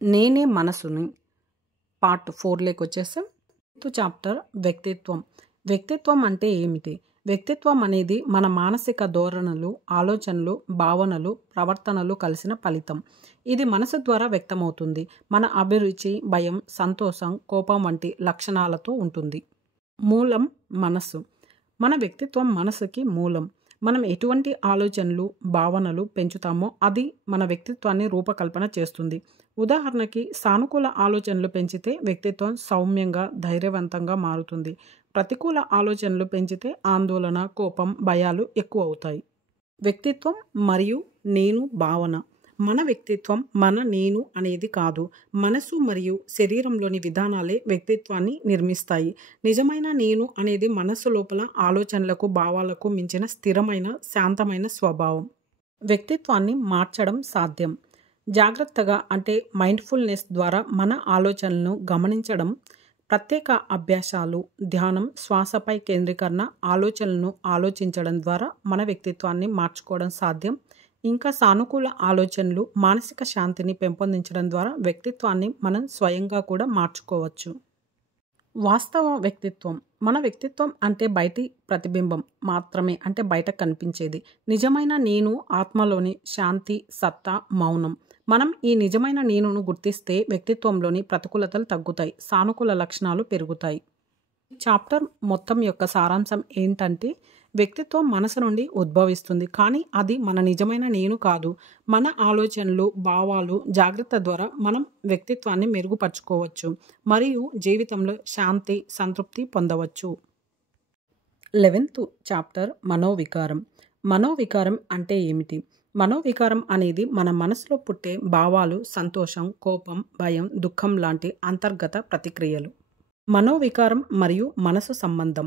నేనే మనసుని పార్ట్ 4లోకి వచ్చేసాం. చాప్టర్ వ్యక్తిత్వం. వ్యక్తిత్వం అంటే ఏమిటి? వ్యక్తిత్వం అనేది మన మానసిక ధోరణులు, ఆలోచనలు, భావనలు, ప్రవర్తనలు కలిసిన ఫలితం. ఇది మనసు ద్వారా వ్యక్తమవుతుంది. మన అభిరుచి, భయం, సంతోషం, కోపం వంటి లక్షణాలతో ఉంటుంది. మూలం మనసు. మన వ్యక్తిత్వం మనసుకి మూలం. మనం ఎటువంటి ఆలోచనలు, భావనలు పెంచుతామో అది మన వ్యక్తిత్వాన్ని రూపకల్పన చేస్తుంది. ఉదాహరణకి సానుకూల ఆలోచనలు పెంచితే వ్యక్తిత్వం సౌమ్యంగా, ధైర్యవంతంగా మారుతుంది. ప్రతికూల ఆలోచనలు పెంచితే ఆందోళన, కోపం, భయాలు ఎక్కువ అవుతాయి. వ్యక్తిత్వం మరియు నేను భావన. మన వ్యక్తిత్వం మన నేను అనేది కాదు. మనసు మరియు శరీరంలోని విధానాలే వ్యక్తిత్వాన్ని నిర్మిస్తాయి. నిజమైన నేను అనేది మనసు లోపల ఆలోచనలకు, భావాలకు మించిన స్థిరమైన, శాంతమైన స్వభావం. వ్యక్తిత్వాన్ని మార్చడం సాధ్యం. జాగ్రత్తగా అంటే మైండ్ఫుల్నెస్ ద్వారా మన ఆలోచనలను గమనించడం, ప్రత్యేక అభ్యాసాలు, ధ్యానం, శ్వాసపై కేంద్రీకరణ, ఆలోచనలను ఆలోచించడం ద్వారా మన వ్యక్తిత్వాన్ని మార్చుకోవడం సాధ్యం. ఇంకా సానుకూల ఆలోచనలు మానసిక శాంతిని పెంపొందించడం ద్వారా వ్యక్తిత్వాన్ని మనం స్వయంగా కూడా మార్చుకోవచ్చు. వాస్తవ వ్యక్తిత్వం. మన వ్యక్తిత్వం అంటే బయటి ప్రతిబింబం మాత్రమే, అంటే బయట కనిపించేది. నిజమైన నేను ఆత్మలోని శాంతి, సత్తా, మౌనం. మనం ఈ నిజమైన నేనును గుర్తిస్తే వ్యక్తిత్వంలోని ప్రతికూలతలు తగ్గుతాయి, సానుకూల లక్షణాలు పెరుగుతాయి. చాప్టర్ మొత్తం యొక్క సారాంశం ఏంటంటే, వ్యక్తిత్వం మనసు నుండి ఉద్భవిస్తుంది, కానీ అది మన నిజమైన నేను కాదు. మన ఆలోచనలు, భావాలు, జాగ్రత్త ద్వారా మనం వ్యక్తిత్వాన్ని మెరుగుపరుచుకోవచ్చు మరియు జీవితంలో శాంతి, సంతృప్తి పొందవచ్చు. 11th chapter మనోవికారం. మనోవికారం అంటే ఏమిటి? మనోవికారం అనేది మన మనసులో పుట్టే భావాలు, సంతోషం, కోపం, భయం, దుఃఖం లాంటి అంతర్గత ప్రతిక్రియలు. మనోవికారం మరియు మనసు సంబంధం.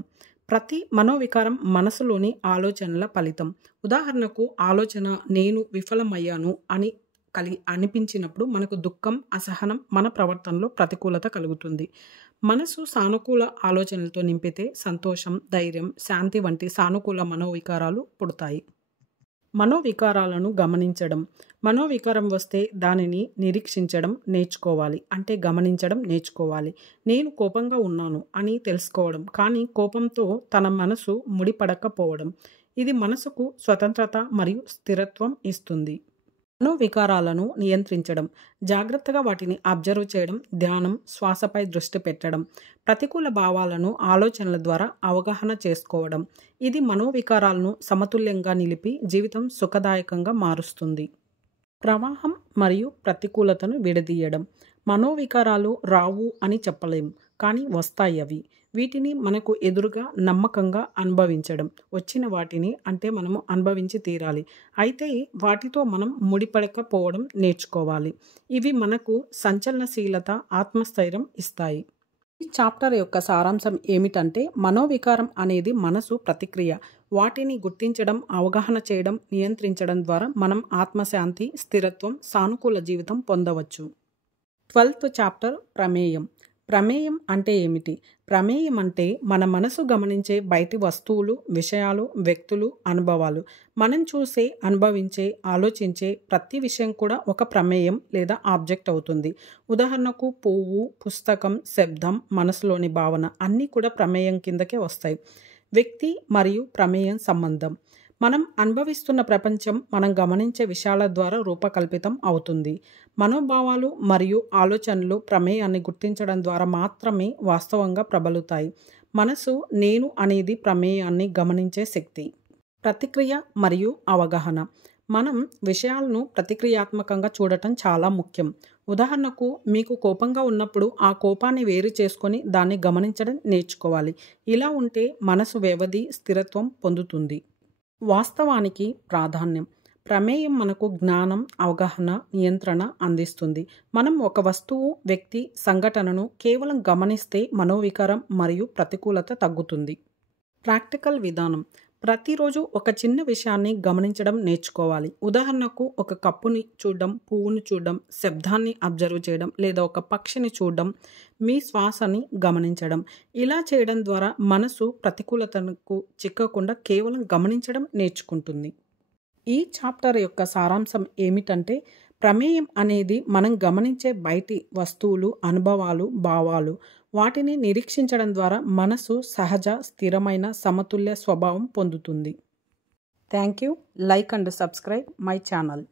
ప్రతి మనోవికారం మనసులోని ఆలోచనల ఫలితం. ఉదాహరణకు ఆలోచన నేను విఫలమయ్యాను అని అనిపించినప్పుడు మనకు దుఃఖం, అసహనం, మన ప్రవర్తనలో ప్రతికూలత కలుగుతుంది. మనసు సానుకూల ఆలోచనలతో నింపితే సంతోషం, ధైర్యం, శాంతి వంటి సానుకూల మనోవికారాలు పుడతాయి. మనోవికారాలను గమనించడం. మనోవికారం వస్తే దానిని నిరీక్షించడం నేర్చుకోవాలి, అంటే గమనించడం నేర్చుకోవాలి. నేను కోపంగా ఉన్నాను అని తెలుసుకోవడం, కానీ కోపంతో తన మనసు ముడిపడకపోవడం. ఇది మనసుకు స్వతంత్రత మరియు స్థిరత్వం ఇస్తుంది. మనోవికారాలను నియంత్రించడం. జాగ్రత్తగా వాటిని అబ్జర్వ్ చేయడం, ధ్యానం, శ్వాసపై దృష్టి పెట్టడం. ప్రతికూల భావాలను ఆలోచనల ద్వారా అవగాహన చేసుకోవడం. ఇది మనోవికారాలను సమతుల్యంగా నిలిపి జీవితం సుఖదాయకంగా మారుస్తుంది. ప్రవాహం మరియు ప్రతికూలతను విడదీయడం. మనోవికారాలు రావు అని చెప్పలేం, కానీ వస్తాయి. వీటిని మనకు ఎదురుగా నమ్మకంగా అనుభవించడం. వచ్చిన వాటిని అంటే మనము అనుభవించి తీరాలి, అయితే వాటితో మనం ముడిపడకపోవడం నేర్చుకోవాలి. ఇవి మనకు సంచలనశీలత, ఆత్మస్థైర్యం ఇస్తాయి. ఈ చాప్టర్ యొక్క సారాంశం ఏమిటంటే, మనోవికారం అనేది మనసు ప్రతిక్రియ. వాటిని గుర్తించడం, అవగాహన చేయడం, నియంత్రించడం ద్వారా మనం ఆత్మశాంతి, స్థిరత్వం, సానుకూల జీవితం పొందవచ్చు. 12th చాప్టర్ ప్రమేయం. ప్రమేయం అంటే ఏమిటి? ప్రమేయం అంటే మన మనసు గమనించే బయటి వస్తువులు, విషయాలు, వ్యక్తులు, అనుభవాలు. మనం చూసే, అనుభవించే, ఆలోచించే ప్రతి విషయం కూడా ఒక ప్రమేయం లేదా ఆబ్జెక్ట్ అవుతుంది. ఉదాహరణకు పువ్వు, పుస్తకం, శబ్దం, మనసులోని భావన అన్నీ కూడా ప్రమేయం కిందకే వస్తాయి. వ్యక్తి మరియు ప్రమేయం సంబంధం. మనం అనుభవిస్తున్న ప్రపంచం మనం గమనించే విషయాల ద్వారా రూపకల్పితం అవుతుంది. మనోభావాలు మరియు ఆలోచనలు ప్రమేయాన్ని గుర్తించడం ద్వారా మాత్రమే వాస్తవంగా ప్రబలుతాయి. మనసు నేను అనేది ప్రమేయాన్ని గమనించే శక్తి. ప్రతిక్రియ మరియు అవగాహన. మనం విషయాలను ప్రతిక్రియాత్మకంగా చూడటం చాలా ముఖ్యం. ఉదాహరణకు మీకు కోపంగా ఉన్నప్పుడు ఆ కోపాన్ని వేరు చేసుకొని దాన్ని గమనించడం నేర్చుకోవాలి. ఇలా ఉంటే మనసు వ్యవధి, స్థిరత్వం పొందుతుంది. వాస్తవానికి ప్రాధాన్యం. ప్రమేయం మనకు జ్ఞానం, అవగాహన, నియంత్రణ అందిస్తుంది. మనం ఒక వస్తువు, వ్యక్తి, సంఘటనను కేవలం గమనిస్తే మనోవికారం మరియు ప్రతికూలత తగ్గుతుంది. ప్రాక్టికల్ విధానం. ప్రతిరోజు ఒక చిన్న విషయాన్ని గమనించడం నేర్చుకోవాలి. ఉదాహరణకు ఒక కప్పుని చూడడం, పువ్వును చూడడం, శబ్దాన్ని అబ్జర్వ్ చేయడం, లేదా ఒక పక్షిని చూడడం, మీ శ్వాసని గమనించడం. ఇలా చేయడం ద్వారా మనసు ప్రతికూలతకు చిక్కకుండా కేవలం గమనించడం నేర్చుకుంటుంది. ఈ చాప్టర్ యొక్క సారాంశం ఏమిటంటే, ప్రమేయం అనేది మనం గమనించే బయటి వస్తువులు, అనుభవాలు, భావాలు. వాటిని నిరీక్షించడం ద్వారా మనసు సహజ, స్థిరమైన, సమతుల్య స్వభావం పొందుతుంది. Thank you. Like and subscribe my channel.